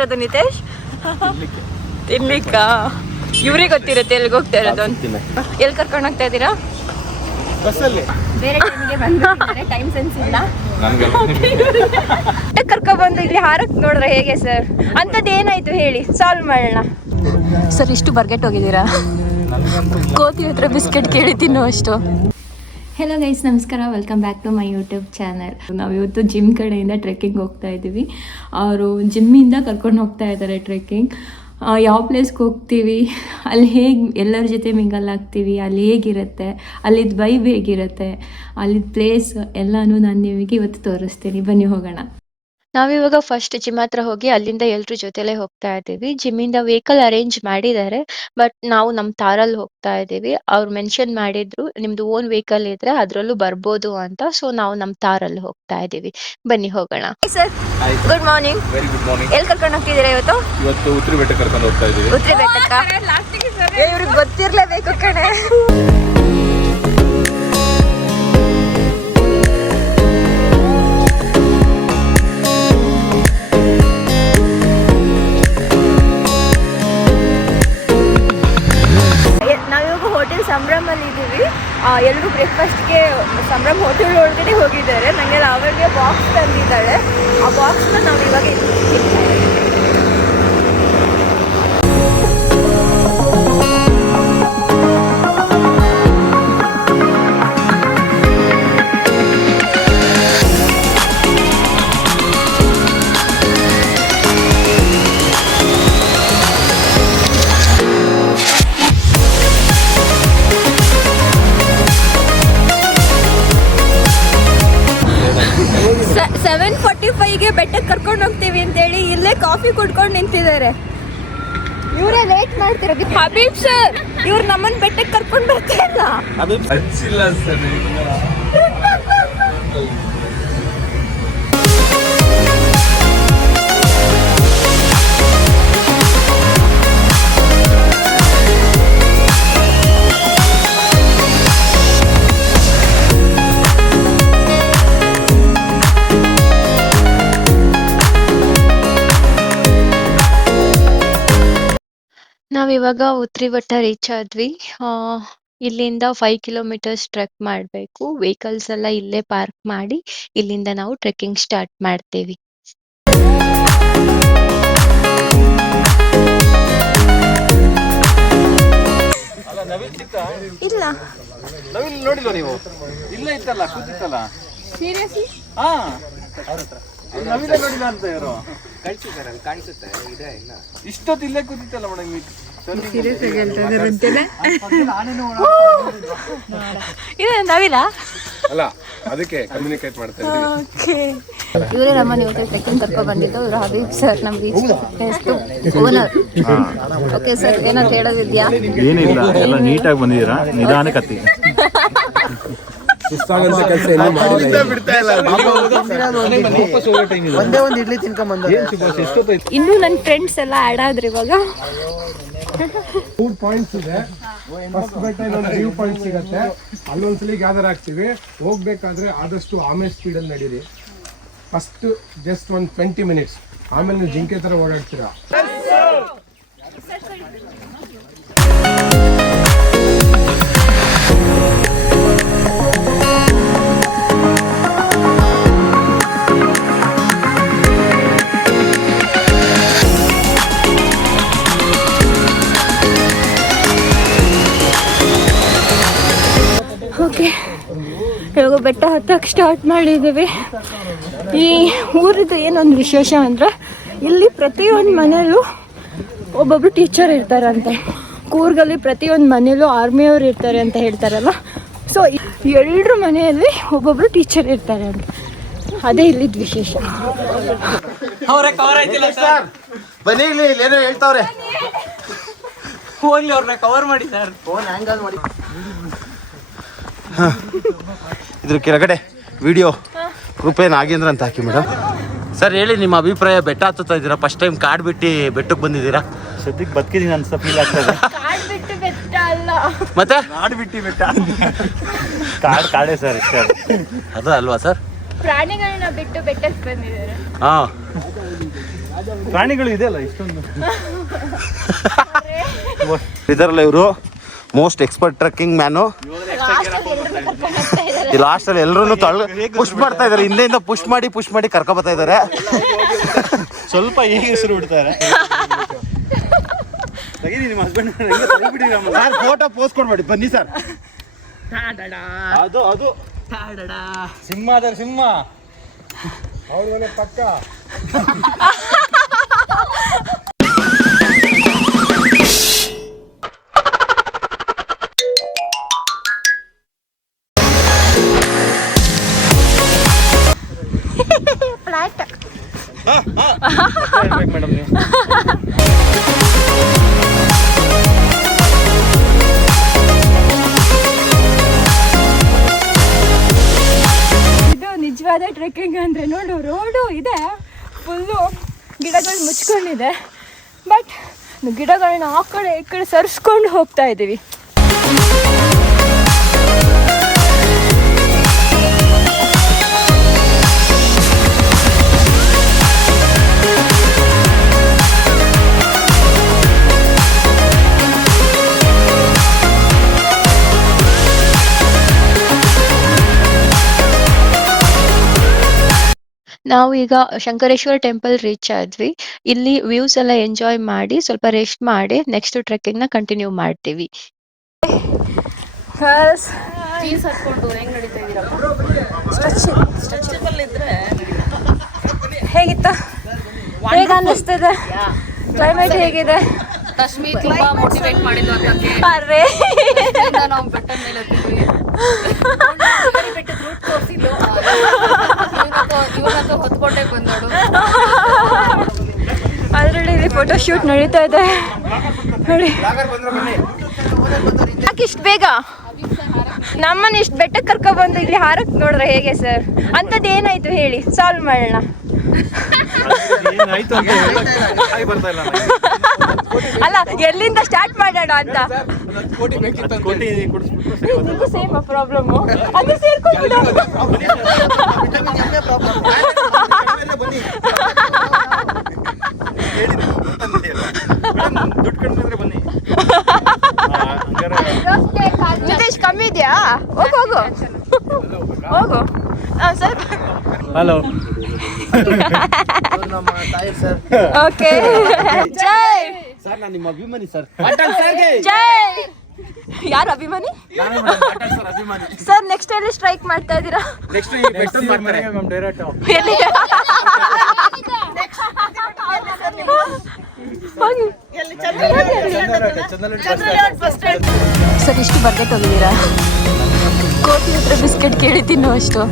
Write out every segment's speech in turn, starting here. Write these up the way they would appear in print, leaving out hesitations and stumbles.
ಇರೋದು ನಿತೇಶ್? ತಿನ್ಲಿಕ್ಕ? ಇವ್ರಿಗೆ ಗೊತ್ತಿರುತ್ತೆ ಎಲ್ಲಿಗೆ ಹೋಗ್ತಾ ಇರೋದು ಅಂತ. ಎಲ್ಲಿ ಕರ್ಕೊಂಡು ಹೋಗ್ತಾ ಇದ್ದೀರಾ? ಬೇರೆ ಟೈಮಿಗೆ ಬಂದ್ಬಿಟ್ಟಿದ್ದಾರೆ, ಟೈಮ್ ಸೆನ್ಸ್ ಇಲ್ಲ. ಕರ್ಕೊಬಂದು ಇಲ್ಲಿ ಹಾರಕ್ ನೋಡ್ರೆ ಹೇಗೆ ಸರ್? ಅಂಥದ್ದು ಏನಾಯ್ತು ಹೇಳಿ, ಸಾಲ್ವ್ ಮಾಡೋಣ ಸರ್. ಇಷ್ಟು ಬರ್ಗೆಟ್ ಹೋಗಿದ್ದೀರಾ? ಕೋತಿ ಹತ್ರ ಬಿಸ್ಕೆಟ್ ಕೇಳಿ ತಿನ್ನೋ ಅಷ್ಟು. ಹೆಲೋ ಗೈಸ್, ನಮಸ್ಕಾರ, welcome back to my YouTube channel. ನಾವಿವತ್ತು ಜಿಮ್ ಕಡೆಯಿಂದ ಟ್ರೆಕ್ಕಿಂಗ್ ಹೋಗ್ತಾ ಇದ್ದೀವಿ. ಅವರು ಜಿಮ್ಮಿಂದ ಕರ್ಕೊಂಡು ಹೋಗ್ತಾ ಇದ್ದಾರೆ ಟ್ರೆಕ್ಕಿಂಗ್. ಯಾವ ಪ್ಲೇಸ್ಗೆ ಹೋಗ್ತೀವಿ, ಅಲ್ಲಿ ಹೇಗೆ ಎಲ್ಲರ ಜೊತೆ ಮಿಂಗಲ್ ಆಗ್ತೀವಿ, ಅಲ್ಲಿ ಹೇಗಿರುತ್ತೆ, ಅಲ್ಲಿದ್ದು ವೈಬ್ ಹೇಗಿರುತ್ತೆ, ಅಲ್ಲಿದ್ದ ಪ್ಲೇಸ್ ಎಲ್ಲನೂ ನಾನು ನಿಮಗೆ ಇವತ್ತು ತೋರಿಸ್ತೀನಿ. ಬನ್ನಿ ಹೋಗೋಣ. ನಾವಿವಾಗ ಫಸ್ಟ್ ಜಿಮ್ ಹತ್ರ ಹೋಗಿ ಅಲ್ಲಿಂದ ಎಲ್ಲರ ಜೊತೆಲೇ ಹೋಗ್ತಾ ಇದ್ದೀವಿ. ಜಿಮ್ಮಿಂದ ವೆಹಿಕಲ್ ಅರೇಂಜ್ ಮಾಡಿದ್ದಾರೆ, ಬಟ್ ನಾವು ನಮ್ಮ ತಾರಲ್ಲಿ ಹೋಗ್ತಾ ಇದ್ದೀವಿ. ಅವ್ರು ಮೆನ್ಷನ್ ಮಾಡಿದ್ರು ನಿಮ್ದು ಓನ್ ವೆಹಿಕಲ್ ಇದ್ರೆ ಅದರಲ್ಲೂ ಬರ್ಬೋದು ಅಂತ. ಸೊ ನಾವು ನಮ್ಮ ತಾರಲ್ಲಿ ಹೋಗ್ತಾ ಇದ್ದೀವಿ. ಬನ್ನಿ ಹೋಗೋಣ. Sir good morning. Very good morning. ಎಲ್ಲಿ ಕರ್ಕೊಂಡು ಹೋಗ್ತಿದ್ದೀರಾ ಇವತ್ತು? ಇವತ್ತು ಉತ್ರಿ ಬೆಟ್ಟಕ್ಕೆ ಕರ್ಕೊಂಡು ಹೋಗ್ತಾ ಇದ್ದೀವಿ. ಉತ್ರಿ ಬೆಟ್ಟಕ್ಕ? ಇವ್ರಿಗೆ ಗೊತ್ತಿರ್ಲೇಬೇಕು ಕಣೆ. ಸಂಭ್ರಮಲ್ಲಿ ಇದ್ದೀವಿ. ಎಲ್ಲರೂ ಬ್ರೇಕ್ಫಾಸ್ಟ್ಗೆ ಸಂಭ್ರಮ ಹೋಟೆಲ್ ಒಳಗಡೆ ಹೋಗಿದ್ದಾರೆ. ನನಗೆ ಅವಳಿಗೆ ಬಾಕ್ಸ್ ತಂದಿದ್ದಾಳೆ. ಆ ಬಾಕ್ಸ್ನ ನಾವು ಇವಾಗ ಬೆಟ್ಟಕ್ಕೆ ಕರ್ಕೊಂಡು ಹೋಗ್ತೀವಿ ಅಂತೇಳಿ ಇಲ್ಲೇ ಕಾಫಿ ಕುಡ್ಕೊಂಡು ನಿಂತಿದ್ದಾರೆ. ಇವರೇ ಲೇಟ್ ಮಾಡ್ತಿರೋದು. ಹಬೀಬ್ ಸರ್, ಇವ್ರು ನಮ್ಮನ್ನ ಬೆಟ್ಟಕ್ಕೆ ಕರ್ಕೊಂಡು ಬರ್ತಾ ಇಲ್ಲ. ನಾವಿವಾಗ ಉತ್ರಿ ಬೆಟ್ಟ ರೀಚ್ ಆದ್ವಿ. ಇಲ್ಲಿಂದ 5 ಕಿಲೋಮೀಟರ್ಸ್ ಟ್ರೆಕ್ ಮಾಡಬೇಕು. ವೆಹಿಕಲ್ಸ್ ಎಲ್ಲ ಇಲ್ಲೇ ಪಾರ್ಕ್ ಮಾಡಿ ಇಲ್ಲಿಂದ ನಾವು ಟ್ರೆಕ್ಕಿಂಗ್ ಸ್ಟಾರ್ಟ್ ಮಾಡ್ತೇವಿ. ಇಲ್ಲ ನವೀನ್ ನೋಡಿಲ್ವ ನೀವು? ಇಲ್ಲ ಇತ್ತಲ್ಲ, ಕೂತಿತ್ತಲ್ಲ. ಸೀರಿಯಸ್ಲಿ? ಹಾ, ನವೀನ ನೋಡಿಲ್ಲ ಅಂತ ಇವರು ಕಾಣಿಸುತ್ತೆ. ಇಷ್ಟೊತ್ತು ಇಲ್ಲೇ ಕೂತಿತ್ತಲ್ಲ ಮೇಡಮ್. ಇದು ನವಿಲ ಅಲ್ಲ, ಅದಕ್ಕೆ ಕಮ್ಯುನಿಕೇಟ್ ಮಾಡ್ತಾ ಇದ್ದೀವಿ. ಇವರೇ ನಮ್ಮನ್ನ ಇವತ್ತು ಟ್ರೆಕ್ಕಿಂಗ್ ಕರ್ಕೊಂಡು ಬಂದಿದ್ದು. ಇವರು ಹಬೀಬ್ ಸರ್, ನಮ್ಮ ಬೀಚ್ ಓನರ್. ಓಕೆ ಸರ್, ಏನಂತ ಹೇಳೋದಿದ್ಯಾ? ಏನಿಲ್ಲ, ಎಲ್ಲ ನೀಟಾಗಿ ಬಂದಿದ್ದೀರಾ, ನಿಧಾನಕ್ಕೆ. ಕೆಲಸ ಒಂದೇ ಒಂದು ಇಡ್ಲಿ ತಿನ್ಕೊಂಡ್ ಇನ್ನು ನನ್ನ ಫ್ರೆಂಡ್ಸ್ ಎಲ್ಲ ಆಡ್ ಆದ್ರೆ ಇವಾಗ. ಫುಡ್ ಪಾಯಿಂಟ್ಸ್ ಇದೆ. ಫಸ್ಟ್ ಬೆಟ್ಟ ಇನ್ನೊಂದು ವ್ಯೂ ಪಾಯಿಂಟ್ ಸಿಗುತ್ತೆ, ಅಲ್ಲೊಂದ್ಸಲಿ ಗ್ಯಾದರ್ ಆಗ್ತೀವಿ. ಹೋಗ್ಬೇಕಾದ್ರೆ ಆದಷ್ಟು ಆಮೇಲೆ ಸ್ಪೀಡಲ್ಲಿ ನಡೀರಿ. ಫಸ್ಟ್ ಜಸ್ಟ್ ಒಂದು 20 ಮಿನಿಟ್ಸ್, ಆಮೇಲೆ ನೀವು ಜಿಂಕೆ ತರ ಓಡಾಡ್ತೀರಾ. ಓಕೆ, ಇವಾಗ ಬೆಟ್ಟ ಹತ್ತಕ್ಕೆ ಸ್ಟಾರ್ಟ್ ಮಾಡಿದ್ದೀವಿ. ಈ ಊರಿದ್ದು ಏನೊಂದು ವಿಶೇಷ ಅಂದರೆ ಇಲ್ಲಿ ಪ್ರತಿಯೊಂದು ಮನೆಯಲ್ಲೂ ಒಬ್ಬೊಬ್ರು ಟೀಚರ್ ಇರ್ತಾರಂತೆ. ಕೂರ್ಗಲ್ಲಿ ಪ್ರತಿಯೊಂದು ಮನೆಯಲ್ಲೂ ಆರ್ಮಿಯವ್ರು ಇರ್ತಾರೆ ಅಂತ ಹೇಳ್ತಾರಲ್ಲ. ಸೊ ಎಲ್ಲರ ಮನೆಯಲ್ಲಿ ಒಬ್ಬೊಬ್ರು ಟೀಚರ್ ಇರ್ತಾರೆ ಅಂತ. ಅದೇ ಇಲ್ಲಿದ್ದ ವಿಶೇಷ. ಬನ್ನಿ, ಇಲ್ಲಿ ಏನೋ ಹೇಳ್ತಾವ್ರೆ. ಹೋಗ್ಲಿ, ಅವ್ರನ್ನ ಕವರ್ ಮಾಡಿ ಸರ್. ಫೋನ್ ಹ್ಯಾಂಗಲ್ ಮಾಡಿ. ಇದ್ರ ಕೆಳಗಡೆ ವಿಡಿಯೋ ಕೃಪೆ ನಾಗೇಂದ್ರ ಅಂತ ಹಾಕಿ ಮೇಡಮ್. ಸರ್ ಹೇಳಿ ನಿಮ್ಮ ಅಭಿಪ್ರಾಯ. ಬೆಟ್ಟ ಹತ್ತುತ್ತಾ ಇದ್ದೀರಾ, ಫಸ್ಟ್ ಟೈಮ್ ಕಾಡು ಬಿಟ್ಟು ಬೆಟ್ಟಕ್ಕೆ ಬಂದಿದ್ದೀರಾ? ಸದ್ಯಕ್ಕೆ ಬದುಕಿದೀನಿ ಅನ್ಸ ಫೀಲ್ ಆಗ್ತದೆ. ಮತ್ತೆ ಕಾಡು ಬಿಟ್ಟು ಬೆಟ್ಟ, ಕಾಡೇ ಸರ್, ಇಷ್ಟ ಅದು ಅಲ್ವಾ ಸರ್? ಪ್ರಾಣಿಗಳನ್ನ ಬಿಟ್ಟು ಬೆಟ್ಟಕ್ಕೆ ಬಂದಿದ್ದಾರೆ. ಹಾ, ಪ್ರಾಣಿಗಳು ಇದೆ ಅಲ್ಲ ಇಷ್ಟೊಂದು. ಇದರಲ್ಲ ಇವರು ಮೋಸ್ಟ್ ಎಕ್ಸ್ಪರ್ಟ್ ಟ್ರೆಕ್ಕಿಂಗ್ ಮ್ಯಾನು. ಈ ಲಾಸ್ಟ್ ಅಲ್ಲಿ ಎಲ್ಲರೂ ಪುಷ್ ಮಾಡ್ತಾ ಇದಾರೆ, ಹಿಂದೆಯಿಂದ ಪುಷ್ ಮಾಡಿ ಕರ್ಕೊ ಬರ್ತಾ ಇದಾರೆ. ಸ್ವಲ್ಪ ಹೇಗೆ ಹೆಸರು ಬಿಡ್ತಾರೆ. ನಿಮ್ಮ ಹಸ್ಬೆಂಡ್ ಸರ್ ಫೋಟೋ ಪೋಸ್ಟ್ ಕೊಡ್ಬೇಡಿ, ಬನ್ನಿ ಸರ್. ಅದು ಸಿಂಹ ಸಿಂಹ ಅವ್ರ ಮನೆ ಪಕ್ಕ. ಮೇಡಮ್ ನೀವು ಇದು ನಿಜವಾದ ಟ್ರೆಕ್ಕಿಂಗ್ ಅಂದರೆ ನೋಡು, ರೋಡು ಇದೆ, ಫುಲ್ಲು ಗಿಡಗಳು ಮುಚ್ಕೊಂಡಿದೆ, ಬಟ್ ಗಿಡಗಳನ್ನ ಆ ಕಡೆ ಈ ಕಡೆ ಸರಿಸ್ಕೊಂಡು ಹೋಗ್ತಾ ಇದ್ದೀವಿ. ನಾವು ಈಗ ಶಂಕರೇಶ್ವರ ಟೆಂಪಲ್ ರೀಚ್ ಆದ್ವಿ. ಇಲ್ಲಿ ವ್ಯೂಸ್ ಎಲ್ಲ ಎಂಜಾಯ್ ಮಾಡಿ ಸ್ವಲ್ಪ ರೆಸ್ಟ್ ಮಾಡಿ ನೆಕ್ಸ್ಟ್ ಟ್ರೆಕ್ಕಿಂಗ್ ನ ಕಂಟಿನ್ಯೂ ಮಾಡ್ತೀವಿ. ಹೇಗಿತ್ತು? ಹೇಗೆ ಅನ್ನಿಸ್ತದೆ? ಕ್ಲೈಮೇಟ್ ಹೇಗಿದೆ? ರಶ್ಮಿ ತುಂಬಾ ಮೋಟಿವೇಟ್ ಮಾಡಿದ್ಲು ಅದಕ್ಕೆ. ಅರೆ ನಾವು ಬೆಟ್ಟದ ಮೇಲೆ ಹತ್ತಿದ್ವಿ. ಬೆಟ್ಟದ ರೂಟ್ ತೋರಿಸಿದ್ಲು. ಇವನಂತೂ ಹೊತ್ಕೊಂಡೇ ಬಂದೋಡು. ಆಲ್ರೆಡಿ ಇಲ್ಲಿ ಫೋಟೋ ಶೂಟ್ ನಡೀತಾ ಇದೆ ನೋಡಿ. ಯಾಕೆ ಇಷ್ಟು ಬೇಗ ನಮ್ಮನ್ನ ಇಷ್ಟು ಬೆಟ್ಟಕ್ಕೆ ಕರ್ಕೊಬಂದು ಇಲ್ಲಿ ಹಾರಕ್ಕೆ ನೋಡ್ರೆ ಹೇಗೆ ಸರ್? ಅಂಥದ್ದು ಏನಾಯ್ತು ಹೇಳಿ, ಸಾಲ್ವ್ ಮಾಡೋಣ. ಅಲ್ಲ, ಎಲ್ಲಿಂದ ಸ್ಟಾರ್ಟ್ ಮಾಡೋಣ ಅಂತ. ನಿಮಗೂ ಸೇಮ್ ಪ್ರಾಬ್ಲಮ್, ಅದು ಸೇರ್ಕೊಂಡ್ಬಿಡು. ನಿತೇಶ್ ಕಮ್ಮಿ ಇದೆಯಾ? ಹೋಗು ಹೋಗು. ಸ್ವಲ್ಪ ಹಲೋ ಓಕೆ. ಜೈ ಸರ್, ನಾನು ನಿಮ್ಮ ಅಭಿಮಾನಿ ಸರ್. ಜೈ. ಯಾರು ಅಭಿಮಾನಿ ಸರ್? ನೆಕ್ಸ್ಟ್ ಎಲ್ಲಿ ಸ್ಟ್ರೈಕ್ ಮಾಡ್ತಾ ಇದ್ದೀರಾ? ಎಲ್ಲಿ? ಸರ್, ಇಷ್ಟು ಬರ್ಗೆಟ್ ಹೋಗಿದ್ದೀರಾ? ಕೋತಿ ಹತ್ರ ಬಿಸ್ಕೆಟ್ ಕೇಳಿ ತಿನ್ನೋ ಅಷ್ಟು.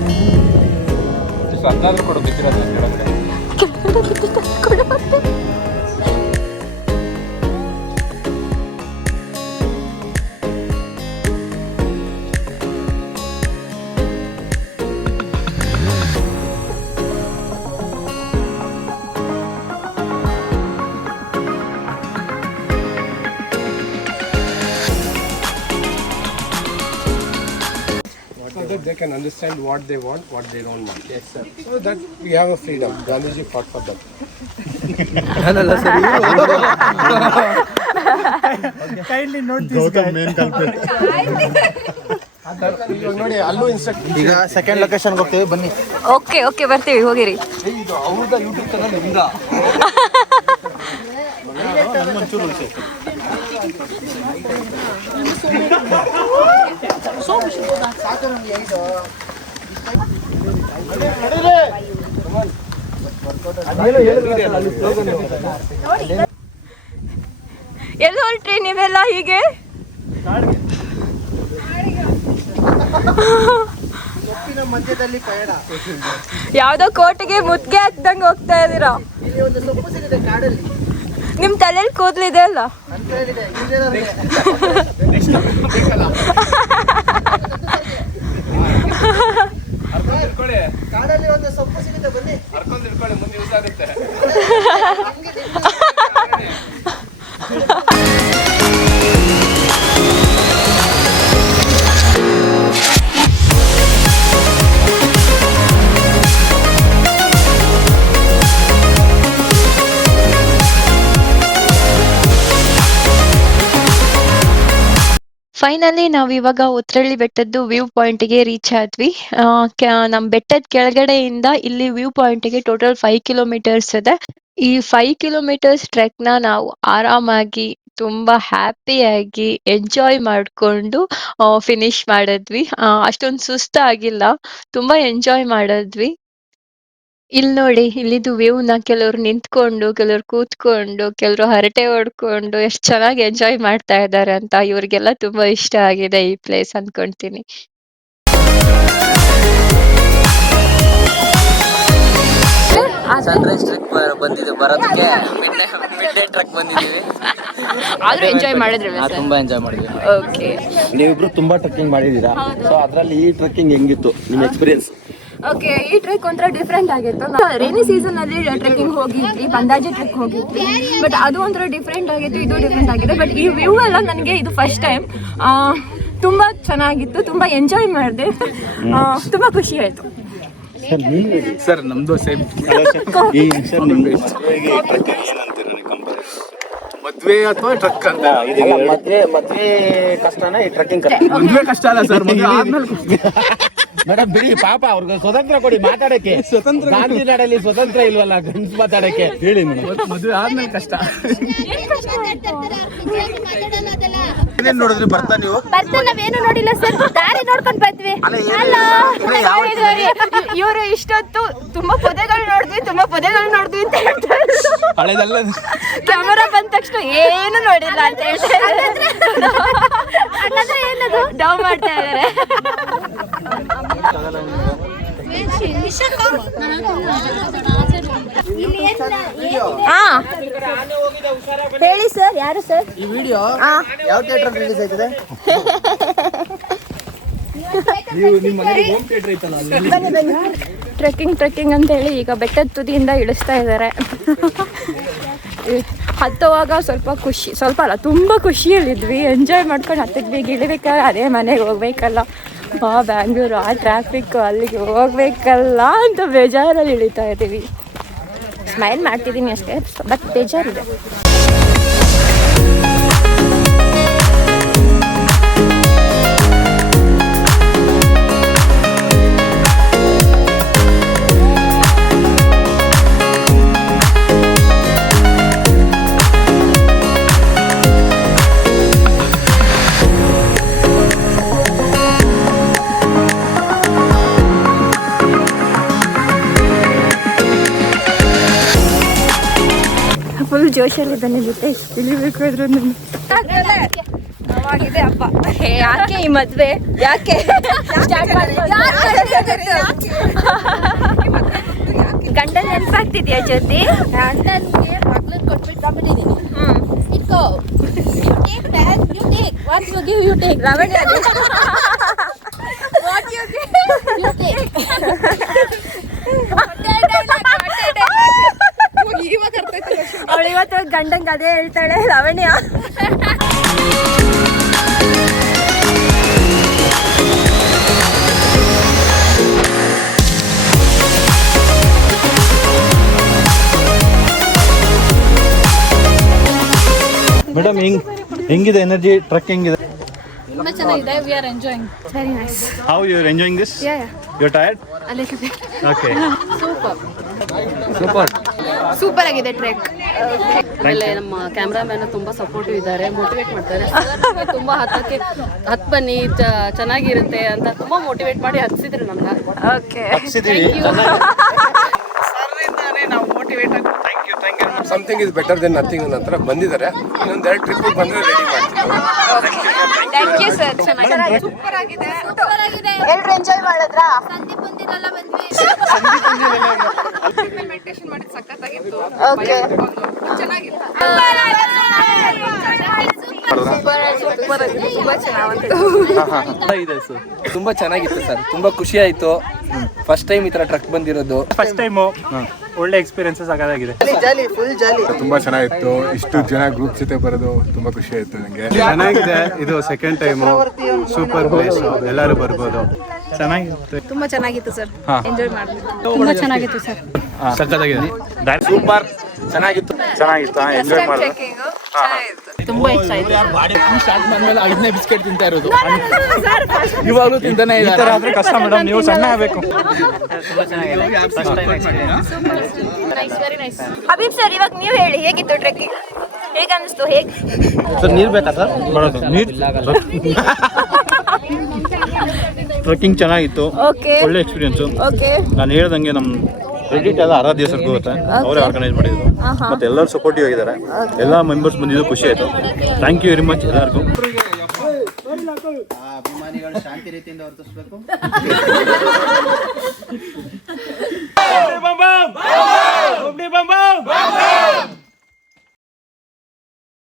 That they can understand what they want, what they don't want. Yes, sir. So that we have a freedom. Gandhiji fought for that. kindly note this guy. Main culprit. ನೋಡಿ, ಅಲ್ಲೂ instruct. ಈಗ second ಲೊಕೇಶನ್ಗೆ ಹೋಗ್ತೀವಿ, ಬನ್ನಿ. Okay okay, ಬರ್ತೀವಿ, ಹೋಗಿರಿ. ಇದು ಅವ್ರದ YouTube channel ನಿಮ್ದ. ಎಲ್ಲಿ ಹೊರಟ್ರಿ ನೀವೆಲ್ಲ ಹೀಗೆ? ಮಧ್ಯದಲ್ಲಿ ಪಯಣ. ಯಾವ್ದೋ ಕೋಟೆಗೆ ಮುತ್ತಿಗೆ ಹಾಕ್ದಂಗೆ ಹೋಗ್ತಾ ಇದೀರಾ. ಇಲ್ಲಿ ಒಂದು ಸೊಪ್ಪು ಸಿಗುತ್ತೆ ಕಾಡಲ್ಲಿ. ನಿಮ್ ತಲೆಯಲ್ಲಿ ಕೂದಲಿದೆ ಅಲ್ಲ? ಅಂತ ಹೇಳಿದೆ ಇಂಜಿನಿಯರ್ಗೆ. ಕಾಡಲ್ಲಿ ಒಂದು ಸೊಪ್ಪು ಸಿಗುತ್ತೆ, ಬನ್ನಿ. ಮುಂದೆ ಯೂಸ್ ಆಗುತ್ತೆ. ಫೈನಲಿ ನಾವು ಇವಾಗ ಉತ್ರಳ್ಳಿ ಬೆಟ್ಟದ್ದು ವ್ಯೂ ಪಾಯಿಂಟ್ಗೆ ರೀಚ್ ಆದ್ವಿ. ನಮ್ಮ ಬೆಟ್ಟದ ಕೆಳಗಡೆಯಿಂದ ಇಲ್ಲಿ ವ್ಯೂ ಪಾಯಿಂಟ್ಗೆ ಟೋಟಲ್ 5 ಕಿಲೋಮೀಟರ್ಸ್ ಇದೆ. ಈ 5 ಕಿಲೋಮೀಟರ್ಸ್ ಟ್ರೆಕ್ನ ನಾವು ಆರಾಮಾಗಿ ತುಂಬಾ ಹ್ಯಾಪಿಯಾಗಿ ಎಂಜಾಯ್ ಮಾಡಿಕೊಂಡು ಫಿನಿಶ್ ಮಾಡಿದ್ವಿ. ಅಷ್ಟೊಂದು ಸುಸ್ತಾಗಿಲ್ಲ, ತುಂಬಾ ಎಂಜಾಯ್ ಮಾಡಿದ್ವಿ. ಇಲ್ಲಿ ನೋಡಿ, ಇಲ್ಲಿದು ವ್ಯೂನ ಕೆಲವರು ನಿಂತ್ಕೊಂಡು, ಕೆಲವರು ಕೂತ್ಕೊಂಡು, ಕೆಲವರು ಹರಟೆ ಹೊಡ್ಕೊಂಡು ಎಷ್ಟು ಚೆನ್ನಾಗಿ ಎಂಜಾಯ್ ಮಾಡ್ತಾ ಇದ್ದಾರೆ ಅಂತ. ಇವ್ರಿಗೆಲ್ಲ ತುಂಬಾ ಇಷ್ಟ ಆಗಿದೆ ಈ ಪ್ಲೇಸ್ ಅನ್ಕೊಂತೀನಿ. ಸನ್ರೈಸ್ ಟ್ರೆಕ್ ಬಂದಿದ್ದು ಬರೋದಕ್ಕೆ ಮಿಡ್ ಡೇ ಟ್ರೆಕ್ ಬಂದಿದ್ದೀವಿ. ಆದ್ರೂ ಎಂಜಾಯ್ ಮಾಡಿದ್ರಿ? ತುಂಬಾ ಎಂಜಾಯ್ ಮಾಡಿದ್ವಿ. ಓಕೆ, ನೀವಿಬ್ರು ತುಂಬಾ ಟ್ರೆಕ್ಕಿಂಗ್ ಮಾಡಿದೀರಾ, ಸೊ ಅದ್ರಲ್ಲಿ ಈ ಟ್ರೆಕ್ಕಿಂಗ್ ಹೆಂಗಿತ್ತು ನಿಮ್ಮ ಎಕ್ಸ್ಪೀರಿಯನ್ಸ್? ಓಕೆ, ಈ ಟ್ರೆಕ್ ಒಂಥರ ಡಿಫ್ರೆಂಟ್ ಆಗಿತ್ತು. ರೈನಿ ಸೀಸನ್ ಅಲ್ಲಿ ಟ್ರೆಕ್ಕಿಂಗ್ ಹೋಗಿದ್ವಿ, ಬಂದಾಜಿ ಟ್ರೆಕ್ ಹೋಗಿದ್ವಿ. ಬಟ್ ಅದು ಒಂಥರ ಡಿಫ್ರೆಂಟ್ ಆಗಿತ್ತು, ಇದು ಡಿಫ್ರೆಂಟ್ ಆಗಿದೆ. ಬಟ್ ಈ ವ್ಯೂ ಎಲ್ಲ ನನಗೆ ಇದು ಫಸ್ಟ್ ಟೈಮ್. ತುಂಬಾ ಚೆನ್ನಾಗಿತ್ತು, ತುಂಬಾ ಎಂಜಾಯ್ ಮಾಡಿದೆ, ತುಂಬಾ ಖುಷಿ ಆಯ್ತು. ಸರ್ ನಮ್ದು ಸೇಮ್. ಮದ್ವೆ ಅಥವಾ ಟ್ರಕ್ ಅಂತ? ಮದ್ವೆ ಕಷ್ಟನಾ ಈ ಟ್ರೆಕ್ಕಿಂಗ್? ಮದ್ವೆ ಕಷ್ಟ ಅಲ್ಲ ಸರ್, ಮದ್ವೆ ಆದ್ಮೇಲೆ ಮೇಡಮ್ ಬಿಡಿ, ಪಾಪ ಅವ್ರಿಗೆ ಸ್ವತಂತ್ರ ಕೊಡಿ ಮಾತಾಡಕ್ಕೆ. ಸ್ವತಂತ್ರ ಗಾಂಧಿ ನಾಡಲ್ಲಿ ಸ್ವತಂತ್ರ ಇಲ್ವಲ್ಲ ಗಂಡ್ಸ್ ಮಾತಾಡಕ್ಕೆ? ಹೇಳಿ ಮದ್ವೆ ಆದ್ಮೇಲೆ ಕಷ್ಟ. ಏನೇನ್ ನೋಡಿದ್ರಿ ಬರ್ತಾ ನೀವು? ನಾವೇನು ನೋಡಿಲ್ಲ ಸರ್, ದಾರಿ ನೋಡ್ಕೊಂಡ್ ಬಂದ್ವಿ. ಇವರು ಇಷ್ಟೊತ್ತು ತುಂಬಾ ಪೊದೆಗಳು ನೋಡಿದ್ವಿ ಅಂತ ಹೇಳ್ತಾರೆ. ಹಳೆದಲ್ಲ ಕ್ಯಾಮರಾ ಬಂದ ತಕ್ಷಣ ಏನು ನೋಡಿಲ್ಲ ಅಂತ ಹೇಳ್ತಾರೆ. ಡೌ ಮಾಡ್ತಾ ಇದಾರೆ. ಹೇಳಿ ಸರ್, ಯಾರು ಸರ್? ಈ ವಿಡಿಯೋ ಯಾವ ಥಿಯೇಟರ್ ರಿಲೀಸ್ ಆಯ್ತದೆ? ಟ್ರೆಕ್ಕಿಂಗ್ ಅಂತ ಹೇಳಿ ಈಗ ಬೆಟ್ಟದ ತುದಿಯಿಂದ ಇಳಿಸ್ತಾ ಇದ್ದಾರೆ. ಹತ್ತುವಾಗ ಸ್ವಲ್ಪ ಅಲ್ಲ, ತುಂಬ ಖುಷಿಯಲ್ಲಿದ್ವಿ, ಎಂಜಾಯ್ ಮಾಡ್ಕೊಂಡು ಹತ್ತಿದ್ವಿ. ಇಳಿಬೇಕಲ್ಲ, ಅದೇ ಮನೆಗೆ ಹೋಗ್ಬೇಕಲ್ಲ, ಬ್ಯಾಂಗ್ಳೂರು ಆ ಟ್ರಾಫಿಕ್, ಅಲ್ಲಿಗೆ ಹೋಗ್ಬೇಕಲ್ಲ ಅಂತ ಬೇಜಾರಲ್ಲಿ ಇಳಿತಾ ಇದ್ದೀವಿ. ಸ್ಮೈಲ್ ಮಾಡ್ತಿದ್ದೀನಿ ಅಷ್ಟೇ, ಬಟ್ ಬೇಜಾರಿದೆ. ಫುಲ್ ಜೋಶಲ್ಲಿದ್ದಾನೆ ಜೊತೆ ಇಳಿಬೇಕು ಇದ್ರು. ಅವಾಗಿದೆ ಹಬ್ಬ. ಯಾಕೆ ಈ ಮದ್ವೆ, ಯಾಕೆ ಗಂಡನ ನೆನಪಾಗ್ತಿದ್ಯಾ ಜೊತೆ? ಗಂಡನ್ಗೆ ಮಗ್ಳನ್ನ ಕೊಟ್ಬಿಟ್ಟು ಬಂದ್ಬಿಟ್ಟಿದ್ದೀನಿ. ಇಟ್ಕೋ, you take that, you take. What you give, you take. Lavanya What you give, you take. ಅವಳು ಇವತ್ತು ಗಂಡಂಗೆ ಅದೇ ಹೇಳ್ತಾಳೆ ಲಾವಣ್ಯ. ಮೇಡಮ್ ಹೆಂಗಿದೆ ಎನರ್ಜಿ ಟ್ರೆಕ್ ಹೆಂಗಿದೆ? ತುಂಬಾ ಚೆನ್ನಾಗಿದೆ. We are enjoying. Very nice. How you are enjoying this? Yeah. You're tired? Okay. Super ಆಗಿದೆ trek. ಆಮೇಲೆ ನಮ್ಮ ಕ್ಯಾಮ್ರಾಮ್ಯಾನ್ ತುಂಬಾ ಸಪೋರ್ಟಿವ್ ಇದ್ದಾರೆ, ಮೋಟಿವೇಟ್ ಮಾಡ್ತಾರೆ. ತುಂಬಾ ಹತ್ ಬನ್ನಿ, ಚೆನ್ನಾಗಿರುತ್ತೆ ಅಂತ ತುಂಬಾ ಮೋಟಿವೇಟ್ ಮಾಡಿ ಹತ್ಸಿದ್ರು ನಮ್ಗೆ. ಓಕೆ, ನಾವು ಮೋಟಿವೇಟ್ ಆಗಿ something is better than nothing ನಂತರ ಬಂದಿದ್ದಾರೆ. ಇನ್ನೊಂದು 2 ಟ್ರಿಪ್ ಬಂದ್ರೆ ರೆಡಿ ಮಾಡ್ತೀವಿ. Thank you sir. ಸೂಪರ್ ಆಗಿದೆ. ಎಲ್ರು ಎಂಜಾಯ್ ಮಾಡಿದ್ರಾ? ಸಂದೀಪ್ ಬಂದಿರಲ್ಲ, ಬಂದ್ವಿ. ಮೆಡಿಟೇಷನ್ ಮಾಡಿ ಸಖತ್ತಾಗಿತ್ತು. ಓಕೆ, ಚೆನ್ನಾಗಿತ್ತು. ತುಂಬಾ ಚೆನ್ನಾಗಿತ್ತು ಸರ್, ತುಂಬಾ ಖುಷಿ ಆಯ್ತು. ಫಸ್ಟ್ ಟೈಮ್ ಈ ತರ ಟ್ರಕ್ ಬಂದಿರೋದು. ಫಸ್ಟ್ ಟೈಮು ಒಳ್ಳೆ ಎಕ್ಸ್ಪೀರಿಯನ್ಸಸ್ ಆಗೋದಾಗಿದೆ. ಜಾಲಿ, ಫುಲ್ ಜಾಲಿ. ತುಂಬಾ ಚೆನ್ನಾಗಿತ್ತು. ಇಷ್ಟು ಜನ ಗ್ರೂಪ್ ಜೊತೆ ಬರೋದು ತುಂಬಾ ಖುಷಿ ಆಯ್ತು ನನಗೆ. ಚೆನ್ನಾಗಿದೆ. ಇದು ಸೆಕೆಂಡ್ ಟೈಮ್, ಸೂಪರ್ ಪ್ಲೇಸ್, ಎಲ್ಲರೂ ಬರ್ಬೋದು. ಚೆನ್ನಾಗಿರುತ್ತೆ. ತುಂಬಾ ಚೆನ್ನಾಗಿತ್ತು ಸರ್, ಎಂಜಾಯ್ ಮಾಡಿದ್ವಿ. ತುಂಬಾ ಚೆನ್ನಾಗಿತ್ತು ಸರ್. ಸಕ್ಕತ್ತಾಗಿದೆ. ಸೂಪರ್. ಚೆನ್ನಾಗಿತ್ತು ಎಂಜಾಯ್ ಮಾಡಿದೆ. ತುಂಬಾ ಇಷ್ಟ ಆಯ್ತು. ಇವಾಗಲೂ ತಿಂತಾನೆ ಇದ್ದಾರೆ. ಆದ್ರೆ ಕಷ್ಟ ಮೇಡಮ್, ನೀವು ಸಣ್ಣ ಆಗಬೇಕು. ಹಬೀಬ್ ಸರ್, ಇವಾಗ ನೀವು ಹೇಳಿ, ಹೇಗಿತ್ತು ಟ್ರೆಕ್ಕಿಂಗ್? ಹೇಗೆ ಅನಿಸ್ತು? ಹೇಗೆ ಸರ್ ನೀರು ಬೇಕಾ ಸರ್? ಟ್ರೆಕ್ಕಿಂಗ್ ಚೆನ್ನಾಗಿತ್ತು, ಓಕೆ ಒಳ್ಳೆ ಎಕ್ಸ್ಪೀರಿಯನ್ಸು. ಓಕೆ ನಾನು ಹೇಳ್ದಂಗೆ ನಮ್ಮ ಕ್ರೆಡಿಟ್ ಎಲ್ಲ ಆರಾಧ್ಯ ಸರ್ ಗೊತ್ತಾ, ಅವರೇ ಆರ್ಗನೈಸ್ ಮಾಡಿದ್ರು. ಮತ್ತೆ ಎಲ್ಲರೂ ಸಪೋರ್ಟಿವ್ ಆಗಿದ್ದಾರೆ, ಎಲ್ಲ ಮೆಂಬರ್ಸ್ ಬಂದಿದ್ದು ಖುಷಿ ಆಯ್ತು. ಥ್ಯಾಂಕ್ ಯು ವೆರಿ ಮಚ್ ಎಲ್ಲರಿಗೂ. ಅಭಿಮಾನಿಗಳು ಶಾಂತಿ ರೀತಿಯಿಂದ ವರ್ತಿಸ್ಬೇಕು.